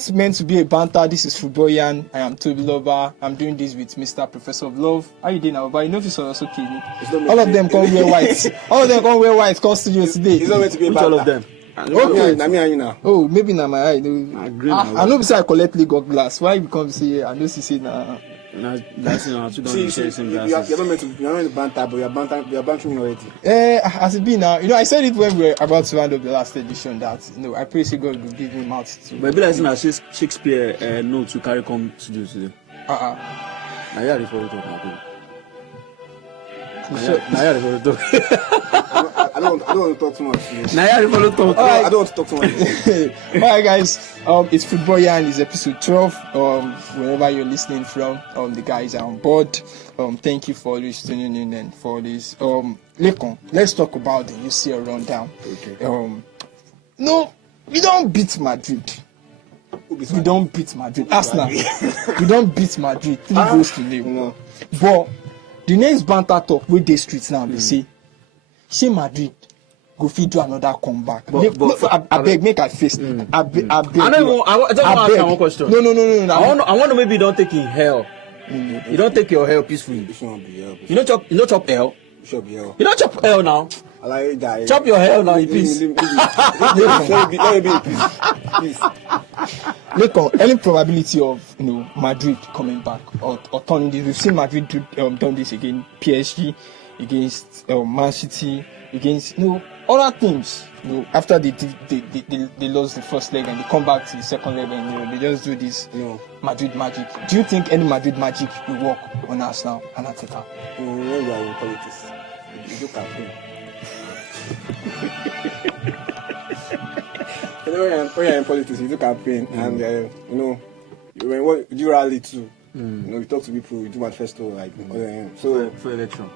It's meant to be a banter. This is Footballian. I am Toby Lover. I'm doing this with Mr. Professor of Love. How you doing now? But you know if it's also kidding. All of them come wear white. All of them come wear white. Come studio today. It's not meant to be a banter. All of them. Okay. Now me and you now. Oh, maybe now my eye. I know because I collect league of glass. Why you come say I know see now. That's not you're not meant to banter, but you're bantering already. Has it been now? You know, I said it when we were about to round up the last edition that I pray God will give me mouth to. But be like Shakespeare notes to carry come to do today. Now you are follow talk now. Now you follow talk. I don't want to talk too much. Now you follow talk. I don't want to talk too much. Alright guys, it's Footballian, it's episode 12. Wherever you're listening from, the guys are on board. Thank you for always tuning in and for this. Lekon, let's talk about the UCL rundown. Okay. No, we don't beat Madrid. We don't beat Madrid. Arsenal. We don't beat Madrid. 3 goals to 0. No. But the next banter talk with the streets now, they say Madrid go fit do another comeback. I beg, make a face. I beg. I don't want to ask one question. No. I want to maybe don't take in hell. You don't take your hell peacefully. It shouldn't be hell. You don't chop hell. It should be hell. You don't chop hell now. I like that. Chop your hell now in peace. Let me be in peace. Please. Look, any probability of Madrid coming back or turning this? We've seen Madrid done this again. PSG against Man City against other teams. After they lost the first leg and they come back to the second leg and they just do this Madrid magic. Do you think any Madrid magic will work on us now and Ateta? When you are in politics, you do campaign. When you're in politics, you do campaign, and when you rally too, you talk to people, you do manifesto, so for election.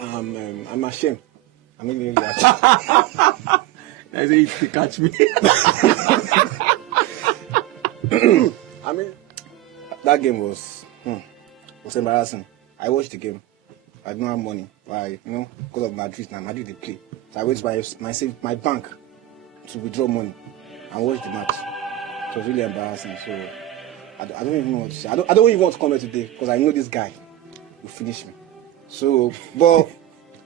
I'm ashamed. I'm not really ashamed. I say to catch me. I mean, that game was embarrassing. I watched the game. I don't have money. Why? Because of Madrid now. Madrid they play. So I went to my bank to withdraw money and watch the match. It was really embarrassing. So I don't even know what to say. I don't even want to come here today because I know this guy will finish me. So, but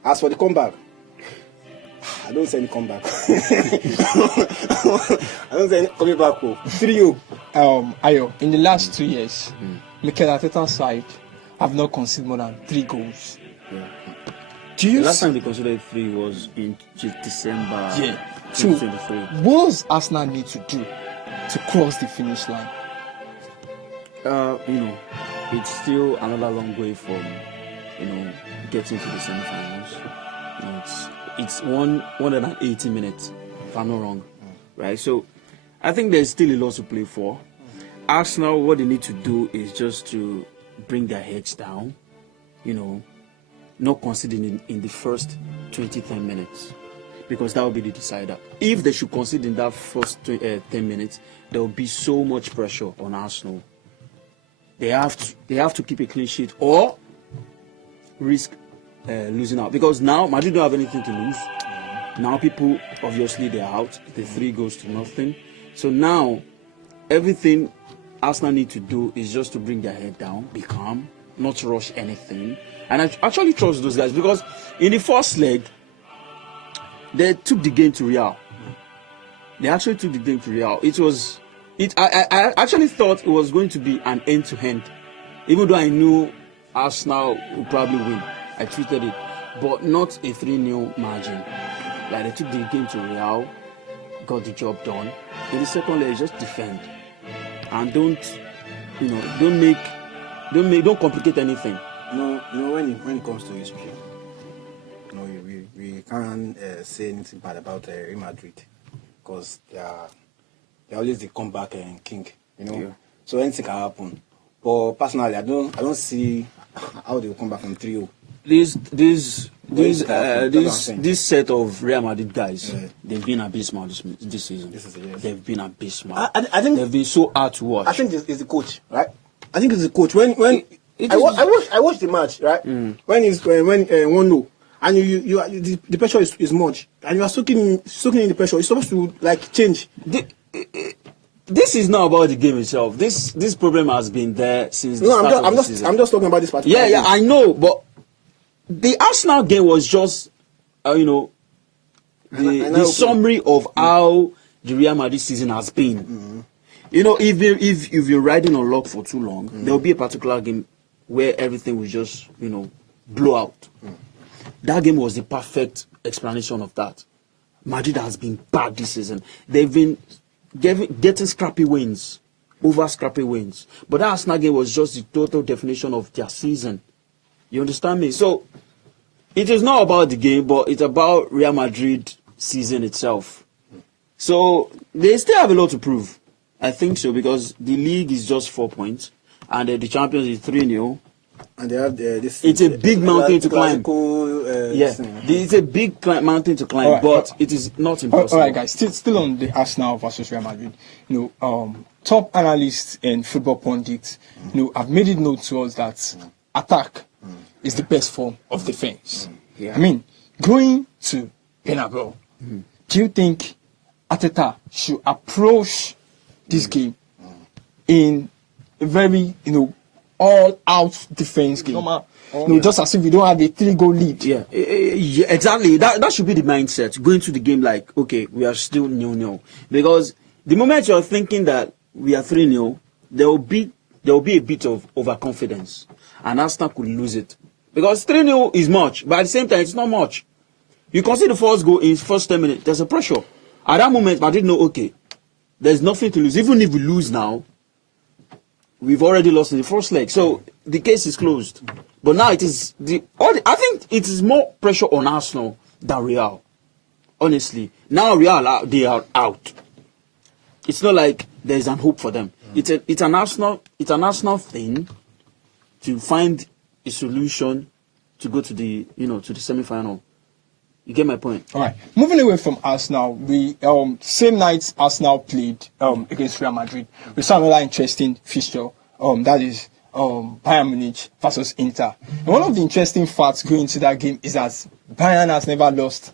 as for the comeback, I don't say any comeback. I don't say any coming back. 3-0. Ayo, in the last 2 years, Mikel Arteta's side have not conceded more than 3 goals. Yeah. The last time they considered 3 was in December 2023. What does Arsenal need to do to cross the finish line? It's still another long way from getting to the semi-finals. It's 180 minutes, if I'm not wrong, right? So I think there's still a lot to play for. Arsenal, what they need to do is just to bring their heads down, not conceding in the first 20-10 minutes, because that will be the decider. If they should concede in that first 10 minutes, there will be so much pressure on Arsenal. They have to keep a clean sheet or risk losing out, because now Madrid don't have anything to lose. Now people, obviously, they're out. The 3 goes to nothing. So now everything Arsenal need to do is just to bring their head down, be calm, not rush anything. And I actually trust those guys, because in the first leg, they took the game to Real. They actually took the game to Real. I actually thought it was going to be an end-to-end, even though I knew Arsenal would probably win. I tweeted it, but not a 3-0 margin. Like, they took the game to Real, got the job done. In the second leg, just defend and don't complicate anything. When it comes to history, we can't say anything bad about Real Madrid, because they're always the comeback king. So anything can happen. But personally, I don't see how they will come back from 3-0. This set of Real Madrid guys, they've been abysmal this season. They've been abysmal. I think they've been so hard to watch. I think it's the coach, right? I think it's the coach. When I watched the match, right? When 1-0, and the pressure is much, and you are soaking in the pressure. You're supposed to change. this is not about the game itself. This problem has been there since the start of the season. I'm just talking about this particular Yeah, game. I know, but the Arsenal game was just, the summary of how the Real Madrid season has been. Mm-hmm. If you're riding on luck for too long, there will be a particular game where everything will just, blow out. That game was the perfect explanation of that. Madrid has been bad this season. They've been getting scrappy wins over scrappy wins. But that Arsenal game was just the total definition of their season. You understand me? So, it is not about the game, but it's about Real Madrid season itself. So, they still have a lot to prove. I think so, because the league is just 4 points, and the champions is 3-0. And they have this. It's a big mountain to climb. Yeah, it's a big mountain to climb, Right, but it is not impossible. All right, guys. Still on the Arsenal versus Real Madrid. Top analysts and football pundits, have made it known to us that attack is the best form of defense. Yeah. I mean, going to Bernabeu, do you think Arteta should approach this game in a very, all-out defense game? Just as if we don't have a 3-goal lead. Yeah, exactly. That should be the mindset. Going to the game like, okay, we are still 0-0. Because the moment you're thinking that we are 3-0, there will be a bit of overconfidence. And Arsenal could lose it. Because 3-0 is much, but at the same time, it's not much. You consider the first goal in first 10 minutes, there's a pressure. At that moment, Madrid know, okay, there's nothing to lose. Even if we lose now, we've already lost in the first leg. So the case is closed. But now it is I think it is more pressure on Arsenal than Real. Honestly. Now Real, they are out. It's not like there's an hope for them. It's an Arsenal thing to find a solution to go to the to the semi-final. You get my point? All right. Moving away from Arsenal, we same night Arsenal played against Real Madrid. We saw another interesting fixture. That is Bayern Munich versus Inter. And one of the interesting facts going into that game is that Bayern has never lost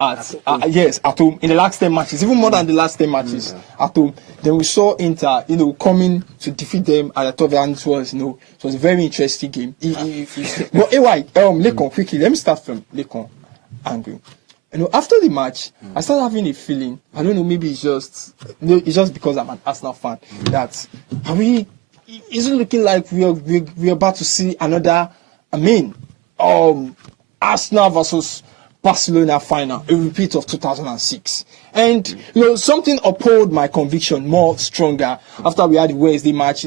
at home in the last 10 matches, even more than the last 10 matches at home. Then we saw Inter, coming to defeat them at the top, and it was a very interesting game. But anyway, Lekon, quickly, let me start from Lekon angle. After the match, I started having a feeling. I don't know, maybe it's just because I'm an Arsenal fan that is it looking like we're about to see another? Arsenal versus Barcelona final, a repeat of 2006. And something upheld my conviction more stronger after we had the Wednesday match.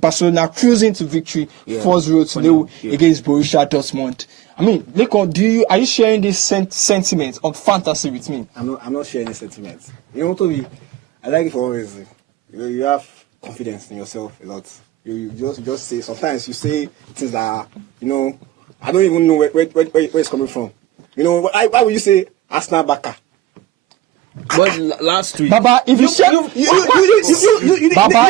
Barcelona cruising to victory, 4-0 against Borussia Dortmund. Lekon, are you sharing this sentiment on fantasy with me? I'm not sharing this sentiment. Toby, I like it for one reason. You have confidence in yourself a lot. You just say, sometimes you say things that I don't even know where it's coming from. Why would you say Arsenal Baka? But last week, Baba, if you share, Baba,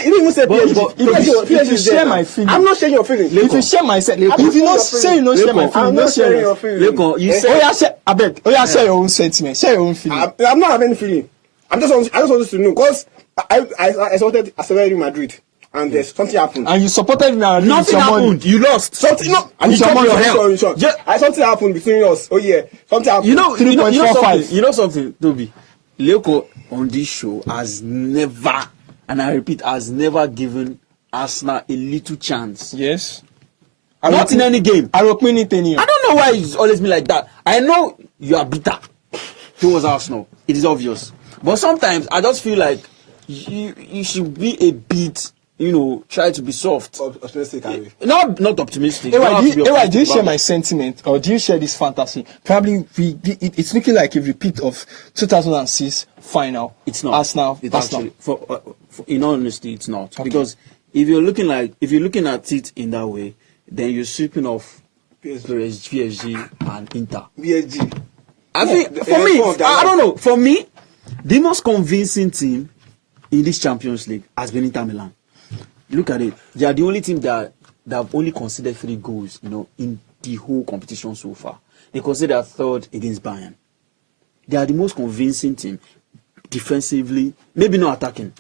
you didn't even say if you share my feelings, I'm not sharing your feelings. If you share my feelings, if you not say you don't share my feelings, I'm not sharing your feelings. Lekon, you said, share your own sentiment, share your own feeling. I'm not having any feeling. I just wanted to know because I supported Real Madrid. And there's something happened. And you supported me. Nothing happened. You lost. Something. No. And you something happened between us. Oh yeah. Something happened. You know something, Toby. Lekon on this show has never, and I repeat, has never given Arsenal a little chance. Yes. Not in any game. I don't know why it's always been like that. I know you are bitter towards Arsenal. It is obvious. But sometimes I just feel like you should be a bit, try to be soft. Optimistic, not optimistic. Do you share my sentiment, or do you share this fantasy? Probably it's looking like a repeat of 2006 final. It's not. Arsenal. Actually, in all honesty, it's not. Okay. Because if you're looking at it in that way, then you're sweeping off PSG and Inter. PSG. I think for me, I don't know. For me, the most convincing team in this Champions League has been Inter Milan. Look at it. They are the only team that have only conceded 3 goals, in the whole competition so far. They considered third against Bayern. They are the most convincing team defensively, maybe not attacking.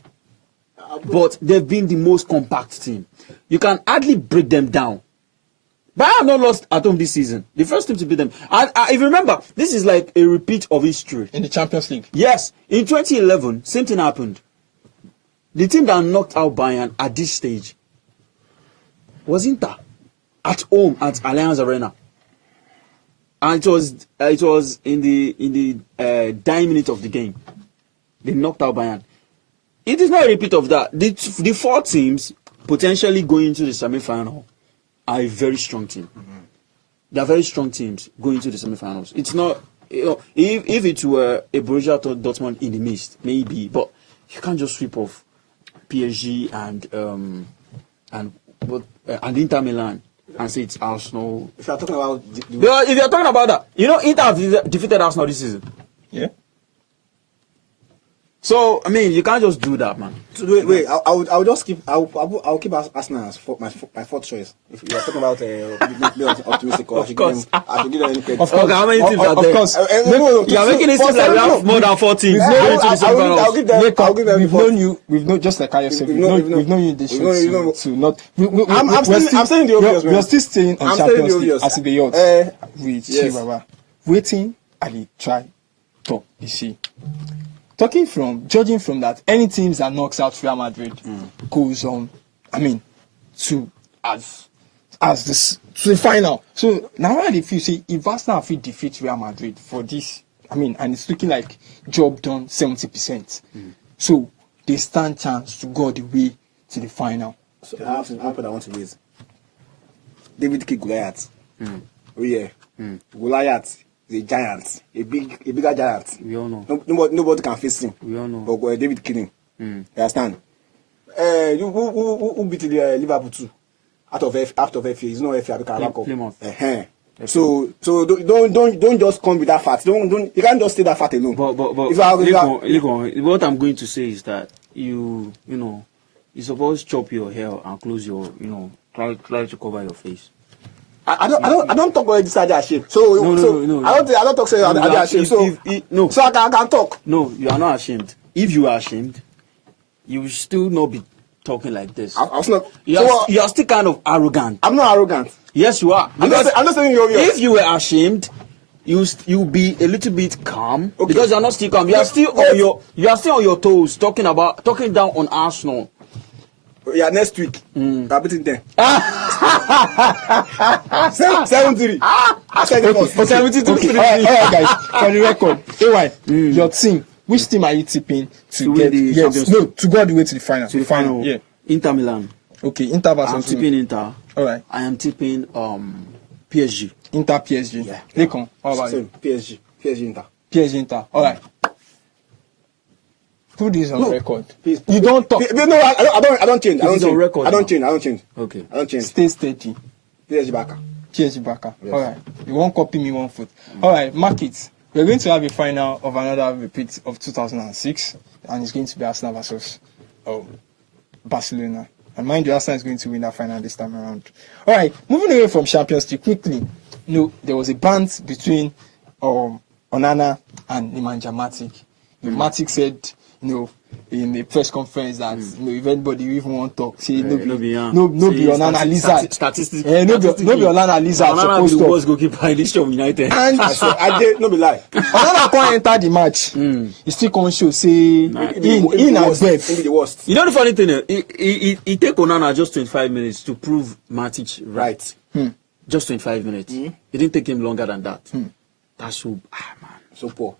but they've been the most compact team. You can hardly break them down. Bayern have not lost at home this season. The first team to beat them. And if you remember, this is like a repeat of history. In the Champions League. Yes. In 2011, same thing happened. The team that knocked out Bayern at this stage was Inter. At home at Allianz Arena. And it was in the dying minute of the game. They knocked out Bayern. It is not a repeat of that. The 4 teams potentially going into the semi-final are a very strong team. Mm-hmm. They are very strong teams going into the semi-finals. It's not, if it were a Borussia Dortmund in the mist, maybe, but you can't just sweep off PSG and Inter Milan and say it's Arsenal. If you're talking about if you're talking about that, Inter have defeated Arsenal this season. Yeah. So I mean, you can't just do that, man. So, wait. I'll just keep. I'll keep Arsenal as my fourth choice. If you're talking about be optimistic, I should give them any credit. Of course. Okay, how many teams are there? Of course. You're making it seem like we have more than 4 teams going to the semi-finals. I'll give them. We've known you. We've known, just like I said. We've known you in this show to not. I'm saying the obvious. We're still staying on Champions League as the odds. With yes. Waiting and they try talk. You see. Judging from that, any teams that knocks out Real Madrid goes on. I mean, to the final. So now if you say if Arsenal defeat Real Madrid for this, I mean, and it's looking like job done 70%. So they stand chance to go the way to the final. So I have something I want to raise. David K. Goliath. Oh yeah. Goliath. A giant, a bigger giant. We all know. Nobody can face him. We all know. But David killed him. You understand? Who beat the Liverpool too? Out of FA, it's not FA. Plymouth. So don't just come with that fact. Don't you can't just say that fact alone. But what I'm going to say is that you're supposed to chop your hair and close your try to cover your face. I don't talk about this idea shape. So no. I don't talk say idea shape. So I can talk. No, you are not ashamed. If you are ashamed, you will still not be talking like this. I was not. You are still kind of arrogant. I'm not arrogant. Yes, you are. I'm not saying you're obvious. If you were ashamed, you'll be a little bit calm because you are not still calm. You are still on your toes talking down on Arsenal. Yeah, next week. I'll beat it 7-3. Okay. 73. All right, guys. For the record, AY, your team. Which team are you tipping to get? To go all the way to the final. To the final. Yeah. Inter Milan. Okay, Inter versus. I'm tipping Inter. All right. I am tipping PSG. Inter PSG. Yeah. Lekon, how about you? PSG Inter. PSG Inter. All right. Put this on record. Please. You don't talk. No, I don't change. I don't change. On record I don't change. Okay. I don't change. Stay steady. PSG Baka. PSG Baka. Yes. All right. You won't copy me 1 foot. All right. Mark it. We're going to have a final of another repeat of 2006, and it's going to be Arsenal versus Barcelona. And mind you, Arsenal is going to win that final this time around. All right. Moving away from Champions League quickly. There was a band between Onana and Nemanja Matic. Matic said, in a press conference that if anybody even want to talk, say no be Onana lizard. Statistics. No be Onana lizard. Onana be the worst goalkeeper in the history of United. And I did no be lie. Onana can't enter the match. He still can't show say in and depth. He be the worst. You know the funny thing? He take Onana just 25 minutes to prove Matic right. Just 25 minutes. It didn't take him longer than that. That's so man. So poor.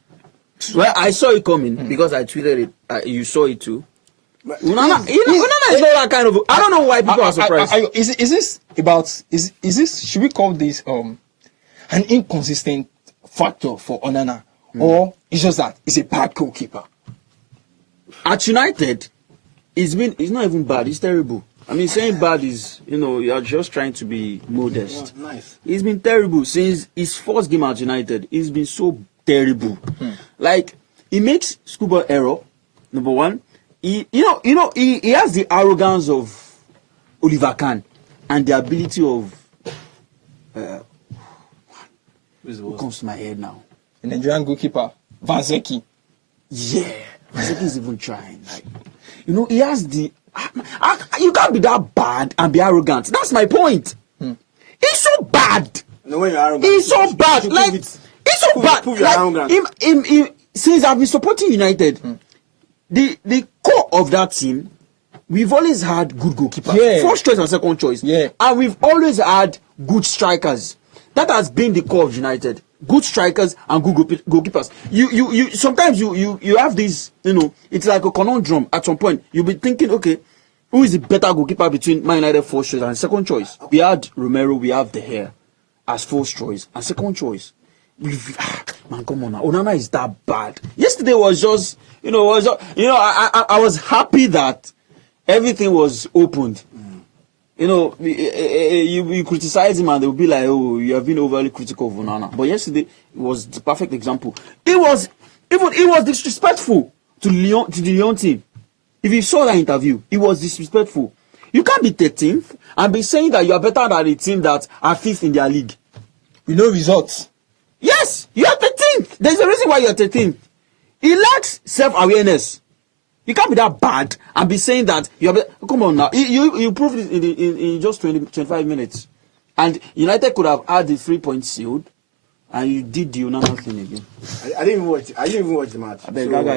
Well, I saw it coming because I tweeted it. You saw it too. Onana is not that kind of. I don't know why people are surprised. Is this? Should we call this an inconsistent factor for Onana, or it's just that he's a bad goalkeeper? At United, it's not even bad. It's terrible. I mean, saying bad is you are just trying to be modest. Yeah, nice. It's been terrible since his first game at United. It's been so terrible. Like he makes scuba error. Number one, he has the arrogance of Oliver Kahn and the ability of who comes to my head now? The Nigerian goalkeeper Van Zeki. Yeah, Van Zeki is even trying. Like he has the You can't be that bad and be arrogant. That's my point. He's so bad. No, when you're arrogant, He's so bad. Like, he's so bad. Prove you're arrogant. Since I've been supporting United, the core of that team, we've always had good goalkeepers. Yeah. First choice and second choice. Yeah. And we've always had good strikers. That has been the core of United. Good strikers and good goalkeepers. You sometimes you have this, it's like a conundrum. At some point, you'll be thinking, okay, who is the better goalkeeper between Man United first choice and second choice? We had Romero, we have De Gea as first choice and second choice. Man, come on now. Onana is that bad. Yesterday was just, I was happy that everything was opened. You criticize him and they'll be like, oh, you have been overly critical of Onana. But yesterday it was the perfect example. It was disrespectful to the Lyon team. If you saw that interview, it was disrespectful. You can't be 13th and be saying that you are better than a team that are 5th in their league. With no results. Yes, you are 13th. There's a reason why you're 13th. He lacks self-awareness. You can't be that bad and be saying that you are. Come on now. You proved it in just 25 minutes. And United could have had the 3 points sealed, and you did the Onana thing again. I didn't even watch. I didn't even watch the match. Gaga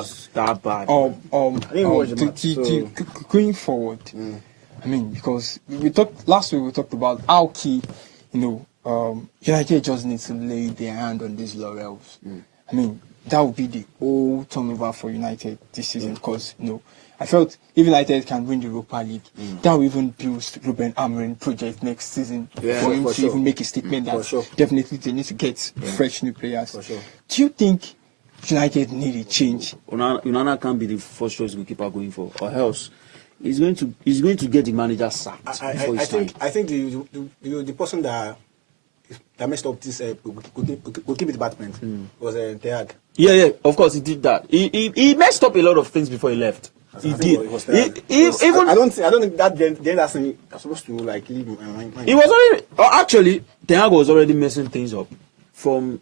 is that bad. I didn't even watch the match. Going forward, I mean, because we talked last week, we talked about how key, United just needs to lay their hand on these laurels. I mean, that would be the whole turnover for United this season because, I felt if United can win the Europa League, that will even boost Ruben Amorim project next season for him to even make a statement that definitely they need to get fresh new players. For sure. Do you think United need a change? Onana can't be the first choice goalkeeper going for, or else he's going to get the manager sacked before his time. I think the person that messed up this goalkeeping department was Ten Hag. Yeah, of course he did that. He messed up a lot of things before he left. He did. I don't think that that's supposed to leave my mind. He was already actually Ten Hag was already messing things up from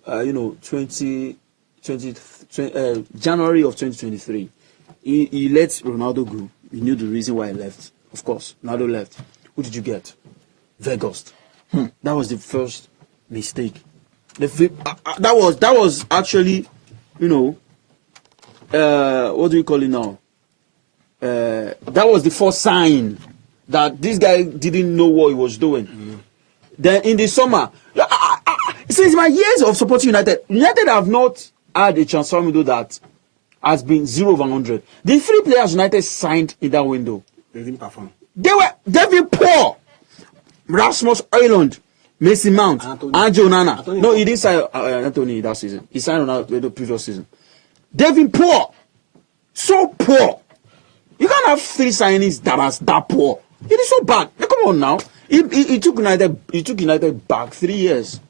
January of 2023. He let Ronaldo go. He knew the reason why he left. Of course, Ronaldo left. Who did you get? Vegas. That was the first mistake. That was actually, what do we call it now? That was the first sign that this guy didn't know what he was doing. Then in the summer, since my years of supporting United have not had a transfer window that has been 0 over 100. The 3 players United signed in that window, They didn't perform. They've been poor. Rasmus Højlund, Mason Mount, Ange Onana. No, he didn't sign Anthony that season. He signed Onana the previous season. They've been poor. So poor. You can't have 3 signings that are that poor. It is so bad. Come on now. He took United back 3 years.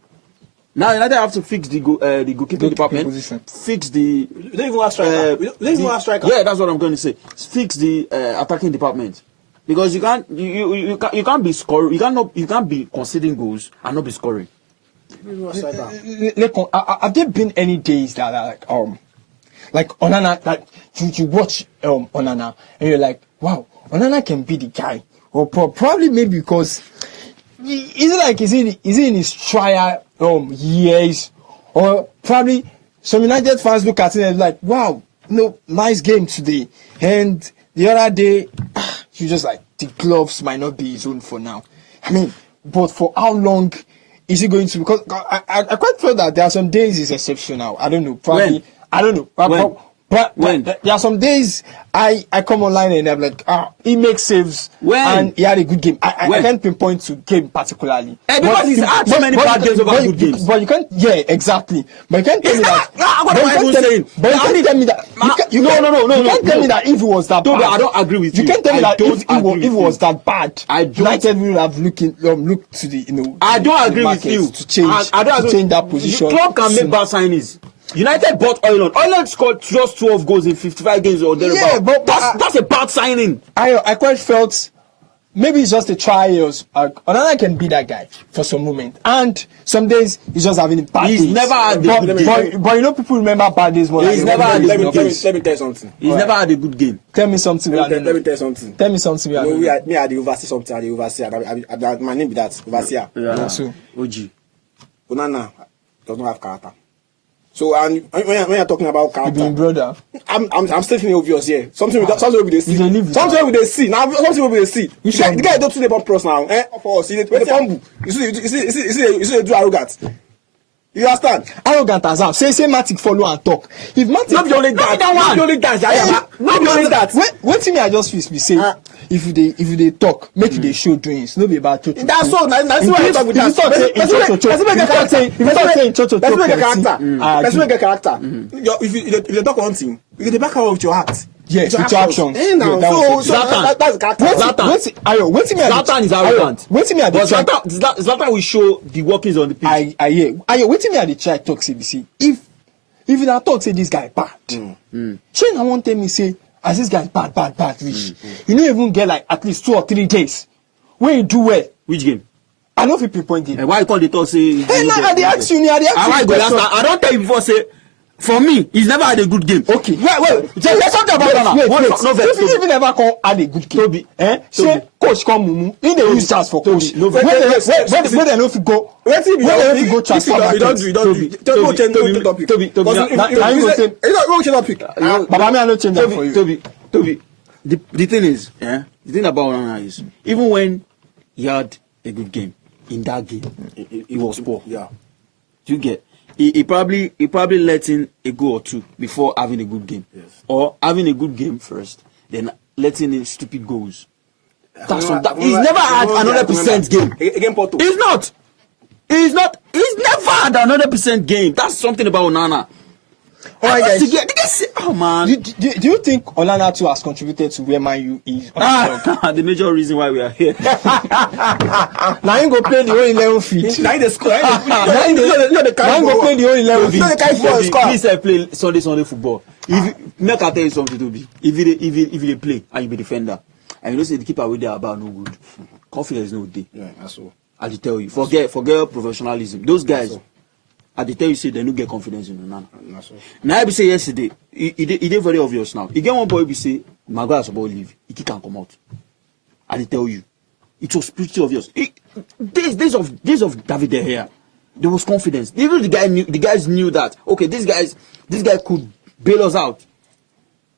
Now United have to fix the goalkeeping department. Position. Fix the. We don't even have striker. We don't even have striker. Yeah, that's what I'm going to say. Fix the attacking department. Because you can't be scoring. You can't be conceding goals and not be scoring. Have there been any days that are like Onana, that you watch Onana and you're like, wow, Onana can be the guy, or probably maybe because is he in his trial years, or probably some United fans look at it and like, wow, nice game today, and the other day you just like the gloves might not be his own for now. I mean, but for how long is he going to? Because I quite feel that there are some days he's exceptional. I don't know. Probably. When? I don't know. But there are some days I come online and I'm like, he makes saves and he had a good game. I can't pinpoint to game particularly. Because he's had so many bad games over good games. But you can't, exactly. But you can't tell me that. What am I even saying? But you can't tell me that. You can't tell me that if it was that bad. I don't agree with you. You can't tell me that if it was that bad. United will have looked to the I don't agree with you to change that position. The club can make bad signings. United bought Højlund. Højlund scored just 12 goals in 55 games or thereabout. Yeah, but that's a bad signing. I quite felt maybe it's just the trials. Onana can be that guy for some moment, and some days he's just having bad days. He's never had a good game. But you know, people remember bad days more. He's never had a good game. Let me tell you something. He's never had a good game. Tell me something. Let me tell you something. Tell me something. No, me I the oversee something. I the overseer. My name be that overseer. Yeah. So OG. Onana does not have character. So and when you're talking about you character, being brother. I'm stating obvious here. Something will be the see. You can live with Something will be the see. Now something will be the see. The guy don't see the bump pros now. For us, he the fumble. You see they do arrogant. You understand? Arrogant as am. Say Matic follow and talk. If Matic Not the only that. Not the only that. Not the only that. What thing I just feel be say if they talk, make they show doings. No be about to. That's all. That's why I talk with that. Let's make a character. If you talk one thing, you get back out with your heart. Yes, with your actions. So that's character. Zlatan is arrogant. Wait me at the try. Zlatan will show the workings on the pitch. I hear. Wait me at the try talk CBC. If you talk say this guy bad, Shane I won't tell me say as this guy bad reach. You don't even get like at least 2 or 3 days when you do well. Which game? I know if you pinpoint it. Why you call the talk say? Hey, no, I ask you. I don't tell you before say. For me, he's never had a good game. Okay. Wait. There's something about that. Wait. If you even never come had a good game. Toby. Say coach come mumu. He dey use chance for coach. When they no fit go. When they go transfer. You don't do topic. Toby. Baba, me I no change that for you. Toby. The thing is, the thing about Onana is, even when he had a good game, in that game, he was poor. Yeah. Do you get? He probably let in a goal or two before having a good game. Yes. Or having a good game first, then letting in stupid goals. He's never had another percent game. Again, Porto. He's never had another percent game. That's something about Onana. All right, guys. Oh man. Do you think Onana too has contributed to where Man U is? The major reason why we are here. Now you go play the whole 11 feet. Now the score. Now you go play the whole 11 feet. Please play Sunday football. Make I tell you something, Toby. If you play and you be defender, and you know say the keeper with there about no good, confidence no day. Yeah, that's all. I tell you, forget professionalism. Those guys. I tell you, say they don't get confidence in Onana. Now I be say yesterday, it is very obvious now. You get one boy be say, Maguire supposed to leave. He can't come out. I tell you, it was pretty obvious. Days of David De Gea, there was confidence. Even the guys knew that. Okay, this guy could bail us out.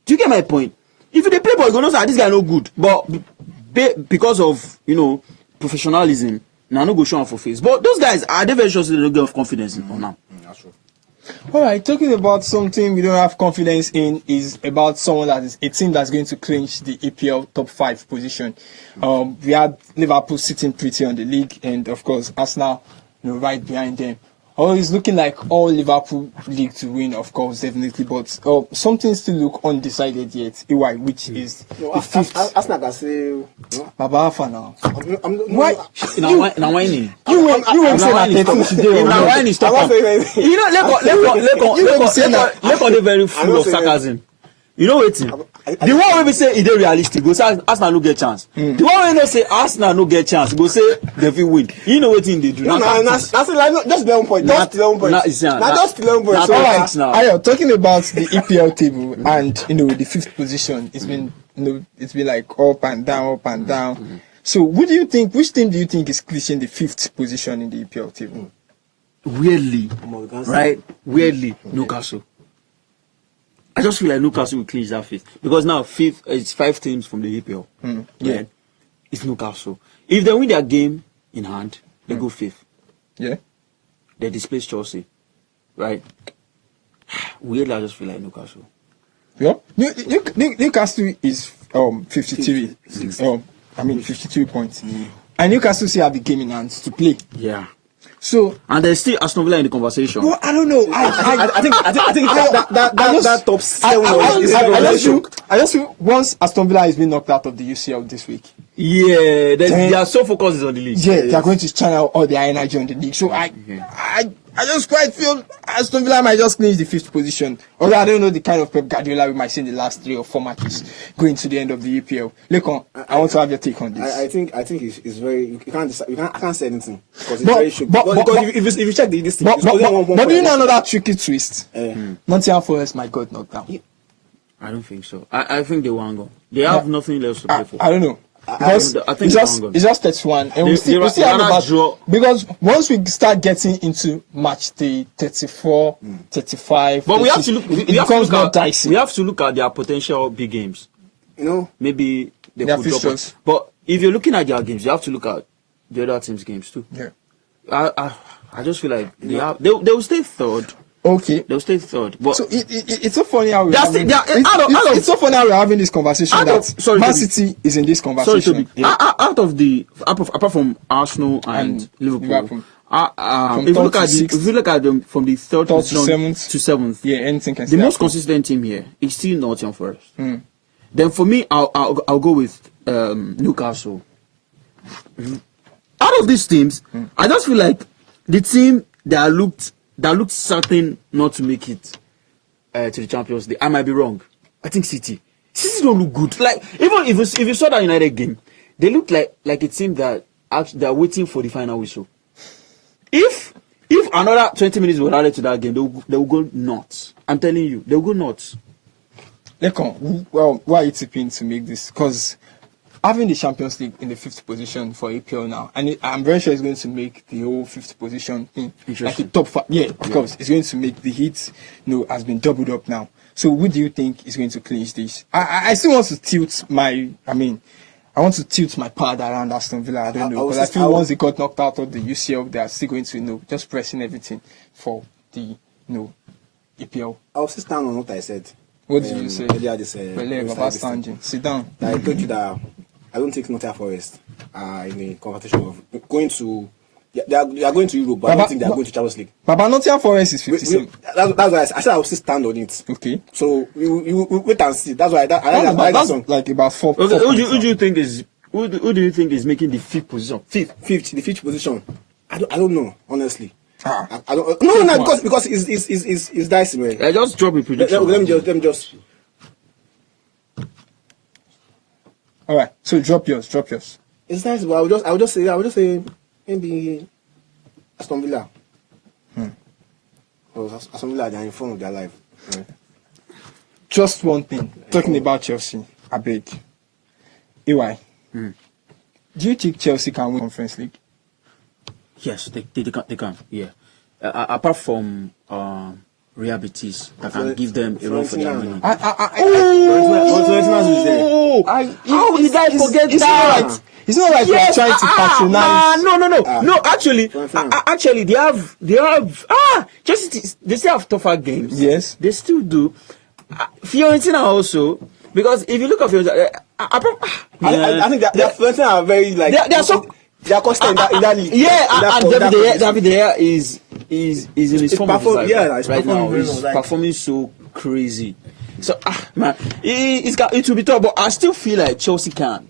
Do you get my point? If they play ball, you gonna say this guy no good, but because of professionalism. Now no go show up for face. But those guys are they very sure they don't get confidence in now. That's true. All right, talking about something we don't have confidence in is about someone that is a team that's going to clinch the EPL top 5 position. We had Liverpool sitting pretty on the league, and of course Arsenal, right behind them. It's looking like all Liverpool league to win, of course, definitely, but something still look undecided yet. EY, which is the fifth. Arsenal can say Baba Alpha now. Why? Now whining. You went say that 13 today. Now whining stop. You know, let on the very full of sarcasm. You know what? The one where we say it is realistic, go say Arsenal no get chance. The one where no say Arsenal no get chance, go say they will win. You know what thing they do? That's like just 11 points. Just 11 points. Not just 11 points. All right, Ayo, talking about the EPL table and the 5th position, it's been it's been like up and down. Mm-hmm. So, which team do you think is clinching the 5th position in the EPL table? Weirdly, Newcastle. I just feel like Newcastle will clinch that 5th because now 5th it's 5 teams from the EPL. Yeah, right? It's Newcastle. If they win their game in hand, they go 5th. Yeah, they displace Chelsea, right? Weirdly, I just feel like Newcastle. Yeah, Newcastle is 53. 52 points, and Newcastle still have the game in hand to play. Yeah. So and there's still Aston Villa in the conversation. Well, I don't know. I think that top 7 I just feel once Aston Villa is being knocked out of the UCL this week. Yeah, they are so focused on the league. Yeah, they are going to channel all their energy on the league. So I I just quite feel Aston Villa might just clinch the 5th position. Although I don't know the kind of Pep Guardiola we might see in the last 3 or 4 matches going to the end of the EPL. Lekon, I want to have your take on this. I think it's very. You can't decide, I can't say anything because it's very shook. Because if you check this thing, but do you know that tricky twist? Nottingham Forest might got knocked down. I don't think so. I think they won't go. They have nothing else to play for. I don't know. Because I think it's just 31 and we still have about draw. Because once we start getting into match day 34, 35, but 36, we have to look. We have to look at their potential big games. You know, maybe they their could drop fixtures. it. But if you're looking at their games, you have to look at the other teams' games too. Yeah. I just feel like they will stay third. Okay. They'll stay third. But so it's so funny how it's so funny how we're having this conversation Man City is in this conversation. Apart from Arsenal and Liverpool. If you look at them from the third to seventh, yeah, anything can. The most consistent team here is still Nottingham Forest. Then for me, I'll go with Newcastle. Out of these teams, I just feel like the team that looked certain not to make it to the Champions League. I might be wrong. I think City don't look good. Like even if you saw that United game, they look like a team that they're waiting for the final whistle. If another 20 minutes were added to that game, they will go nuts. I'm telling you, they will go nuts. Lekon, well, why are you tipping to make this? Because having the Champions League in the 5th position for APL now, and I'm very sure it's going to make the whole 5th position thing like a top 5. Yeah, of course, it's going to make the heat. Has been doubled up now. So, who do you think is going to clinch this? I still want to tilt my. I want to tilt my pad around Aston Villa. I don't know, because I feel once they got knocked out of the UCL, they are still going to just pressing everything for the EPL. I'll still stand on what I said. What did you say? Earlier this, sit down. I told you that I don't think Nottingham Forest are in the competition of going to. They are going to Europe, but I don't think they are going to Champions League. But Nottingham Forest is 57. That's why I said I will still stand on it. Okay. So you wait and see. That's why I like that song. Like about 4. Okay, who do you think is making the 5th position? The 5th position. I don't know, honestly. I don't. No, because it's dicey, man. I just drop a prediction. Let me just. All right. So drop yours. It's nice, but I would just say maybe Aston Villa. Because Aston Villa, they are in front of their life. Right? Just one thing. Talking about Chelsea, I beg. EY. Do you think Chelsea can win Conference League? Yes, they can. Yeah. Apart from Real Betis, that can give them a run for their money. How did I forget that? It's not like we're trying to patronize. No. Actually, they have. Chelsea, they still have tougher games. Yes, they still do. Fiorentina also, because if you look at Fiorentina, I think that Fiorentina are very like they are constant in that league. Yeah, and David De Gea is in his form of his life right now. He's performing so crazy. So man, it will be tough, but I still feel like Chelsea can.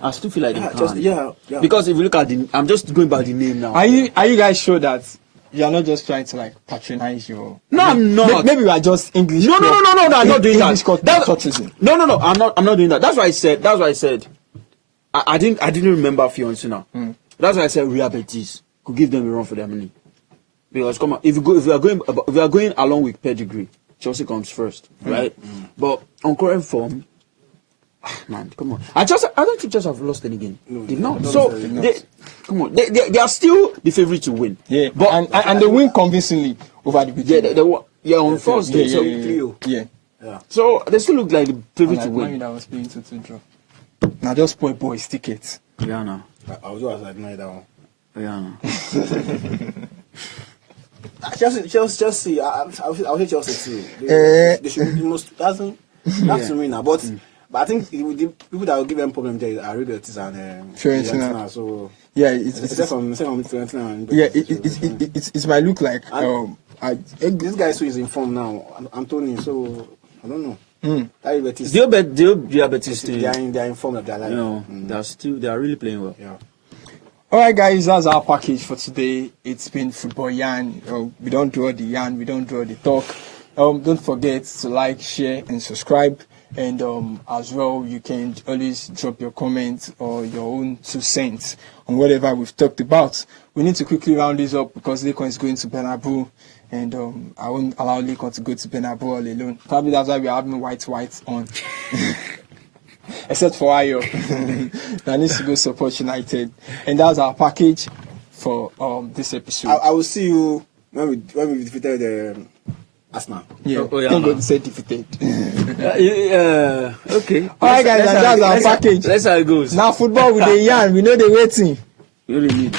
I still feel like they can. Yeah. Because if you look at I'm just going by the name now. Are you guys sure that you are not just trying to like patronize your? No, I'm not. Maybe we are just English. No, I'm not doing English that. No, I'm not doing that. That's why I said. I didn't remember Fiorentina. That's why I said Real Betis could give them a run for their money. Because come on, if we are going along with pedigree, Chelsea comes first, right? But on current form, man, come on. I don't think Chelsea have lost any game. No, they've not. So come on, they are still the favorite to win. Yeah, but and they win convincingly over the weekend. Yeah, on Thursday. Yeah. So they still look like the favorite to win. That was playing to draw. Now just spoil boys tickets. Yeah, no. I was just like, no, that one. Yeah, no. Chelsea. I'll say Chelsea too. They should be the most. That's to me now. But I think the people that will give them problem there are Europa League and Fiorentina. So yeah, it's from Fiorentina. Yeah, it might look like this guy is in form now, Anthony. So I don't know. Real Betis, they are in form of their life. They are really playing well. Yeah. All right, guys, that's our package for today. It's been Football Yarn. We don't do all the yarn, we don't do all the talk. Don't forget to like, share, and subscribe. And as well, you can always drop your comments or your own 2 cents on whatever we've talked about. We need to quickly round this up because Lekon is going to Bernabeu, and I won't allow Lekon to go to Bernabeu all alone. Probably that's why we're having white on. Except for Ayo, that needs to go support United. And that's our package for this episode. I will see you when we defeated Arsenal. Yeah, yeah, I'm no. going to say defeated. Okay. Alright, guys, and that's our package. That's how it goes. Now, football with the yarn, we know the waiting. We really need.